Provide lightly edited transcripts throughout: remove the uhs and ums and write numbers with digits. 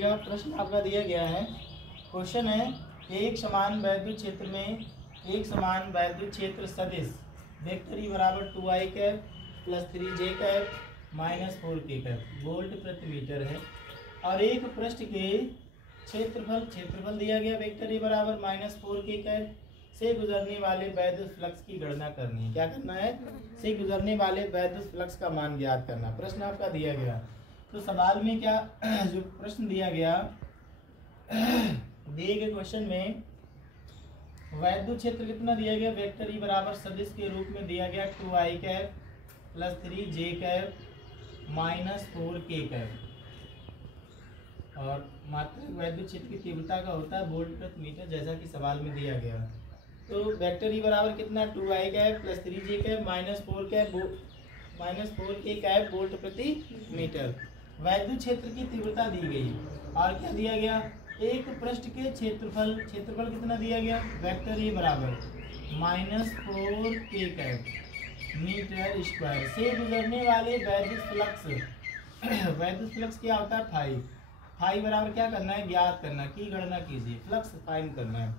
यह प्रश्न आपका दिया गया है। क्वेश्चन है एक समान वैद्युत क्षेत्र में एक समान वैद्युत क्षेत्र सदिश वेक्टर ई बराबर 2i cap plus 3j cap minus 4k cap volt प्रति मीटर है और एक पृष्ठ के क्षेत्रफल दिया गया वेक्टर ई बराबर माइनस 4k कैप से गुजरने वाले वैद्युत फ्लक्स की गणना करनी है। क्या करना है? से गुजरने वाले वैद्युत फ्लक्स का मान ज्ञात करना। प्रश्न आपका दिया गया तो सवाल में क्या जो प्रश्न दिया गया दिए गए क्वेश्चन में वैद्युत क्षेत्र कितना दिया गया वेक्टर ई बराबर सदिश के रूप में दिया गया 2i cap plus 3j cap minus 4k cap और मात्रक वैद्युत क्षेत्र की तीव्रता का होता है वोल्ट प्रति मीटर जैसा कि सवाल में दिया गया। तो वेक्टर ई बराबर कितना 2i cap plus 3j cap minus 4k cap volt प्रति मीटर। वैद्युत क्षेत्र की तीव्रता दी गई और क्या दिया गया एक पृष्ठ के क्षेत्रफल कितना दिया गया वेक्टर ई बराबर minus 4k cap metre square से गुजरने वाले वैद्युत फ्लक्स क्या होता है फाई बराबर क्या करना है ज्ञात करना की गणना कीजिए फ्लक्स फाइंड करना है।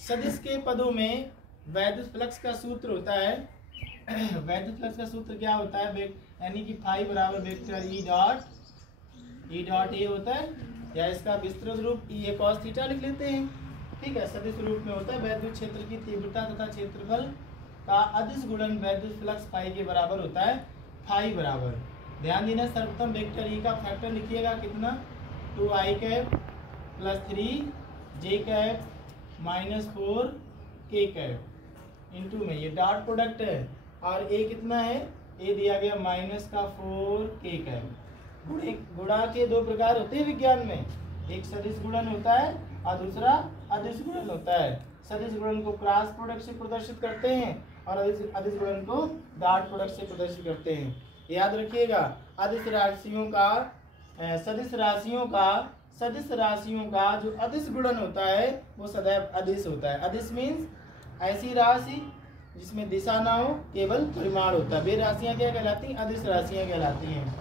सदिश के पदों में वैद्युत फ्लक्स का सूत्र होता है वैद्युत फ्लक्स का सूत्र क्या होता है यानी कि फाई बराबर वेक्टर ई डॉट ए होता है या इसका विस्तृत रूप ई ए कॉस थीटा लिख लेते हैं। ठीक है, सदिश रूप में होता है वैद्युत क्षेत्र की तीव्रता तथा क्षेत्रफल का अदिश गुणन वैद्युत फ्लक्स फाई के बराबर होता है फाई बराबर ध्यान देना सर्वप्रथम वेक्टर ई का फैक्टर लिखिएगा कितना 2i cap plus 3j cap minus 4k cap into में ये डॉट प्रोडक्ट है और ए कितना है ए दिया गया माइनस का 4k कैप। गुणा के दो प्रकार होते हैं विज्ञान में, एक सदिश गुणन होता है और दूसरा अदिश गुणन होता है। सदिश गुणन को क्रॉस प्रोडक्ट से प्रदर्शित करते हैं और अदिश गुणन को डॉट प्रोडक्ट से प्रदर्शित करते हैं। याद रखिएगा सदिश राशियों का जो अदिश गुणन होता है वो सदैव अदिश होता है। अदिश मीन्स ऐसी राशि जिसमें दिशा ना हो केवल परिमाण होता है, वे राशियां क्या कहलाती हैं अदिश राशियां कहलाती हैं।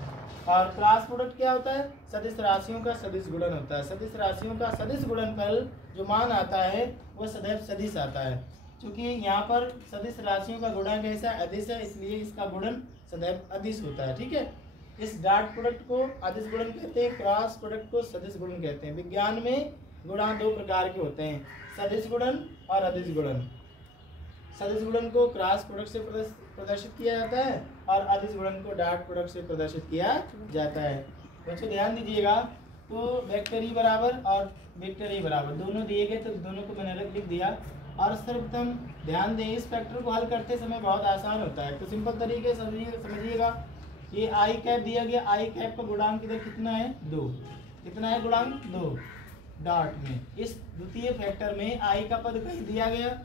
और क्रॉस प्रोडक्ट क्या होता है सदिश राशियों का सदिश गुणन होता है। सदिश राशियों का सदिश गुणनफल जो मान आता है वो सदैव सदिश आता है। क्योंकि यहाँ पर सदिश राशियों का गुणन कैसा अदिश है इसलिए इसका गुणन सदैव अदिश होता है। ठीक है, इस डॉट प्रोडक्ट को अदिश गुणन कहते हैं, क्रॉस प्रोडक्ट को सदिश गुणन कहते हैं। विज्ञान में गुणा दो प्रकार के होते हैं सदिश गुणन और अदिश गुणन। सदिश गुणन को क्रॉस प्रोडक्ट से प्रदर्शित किया जाता है और अदिश गुणन को डॉट प्रोडक्ट से प्रदर्शित किया जाता है। बच्चों ध्यान दीजिएगा तो वेक्टर ई बराबर और वेक्टर ई बराबर दोनों दिए गए तो दोनों को मैंने अलग लिख दिया। और सर्वप्रथम ध्यान दें इस फैक्टर को हल करते समय बहुत आसान होता है। तो सिंपल तरीके से समझिएगा ये आई कैप दिया गया, आई कैप का गुणांक इधर कितना है 2, कितना है गुणांक 2 डॉट में। इस द्वितीय फैक्टर में आई का पद कहीं दिया गया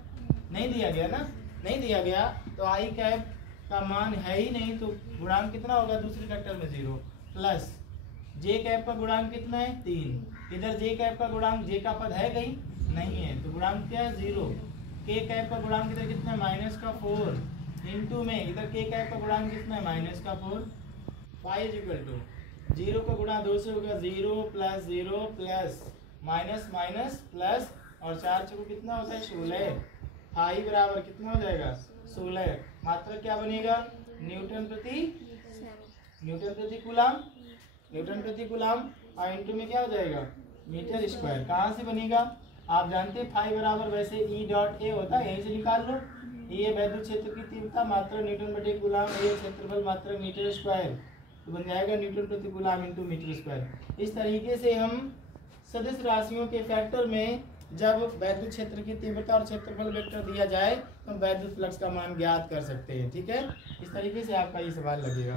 नहीं दिया गया ना, नहीं दिया गया तो आई कैप का मान है ही नहीं तो गुणांक कितना होगा दूसरे फैक्टर में 0 प्लस जे कैप का गुणांक कितना है 3। इधर जे कैप का गुणांक जे का पद है कहीं नहीं है तो गुणांक क्या है 0। के कैप का गुणांक इधर कितना है माइनस का 4 इंटू में इधर के कैप का गुणांक कितना है माइनस का 4। फाइव इक्वल टू 0 का गुणा 2 से होगा 0 प्लस माइनस माइनस प्लस और 4 चौको कितना होता है 16। फाई बराबर कितना हो जाएगा 16। मात्रा क्या बनेगा न्यूटन प्रति कूलम और इंटू में क्या हो जाएगा मीटर स्क्वायर। कहाँ से बनेगा आप जानते हैं फाई बराबर वैसे ई डॉट ए होता है यहीं से निकाल लो। ये वैद्युत क्षेत्र की तीव्रता मात्रा न्यूटन प्रति कूलम ये क्षेत्रफल मात्रा मीटर स्क्वायर तो बन जाएगा न्यूटन प्रति कूलम इंटू मीटर स्क्वायर। इस तरीके से हम सदिश राशियों के फैक्टर में जब वैद्युत क्षेत्र की तीव्रता और क्षेत्रफल वेक्टर दिया जाए तो वैद्युत फ्लक्स का मान ज्ञात कर सकते हैं। ठीक है, इस तरीके से आपका ये सवाल लगेगा।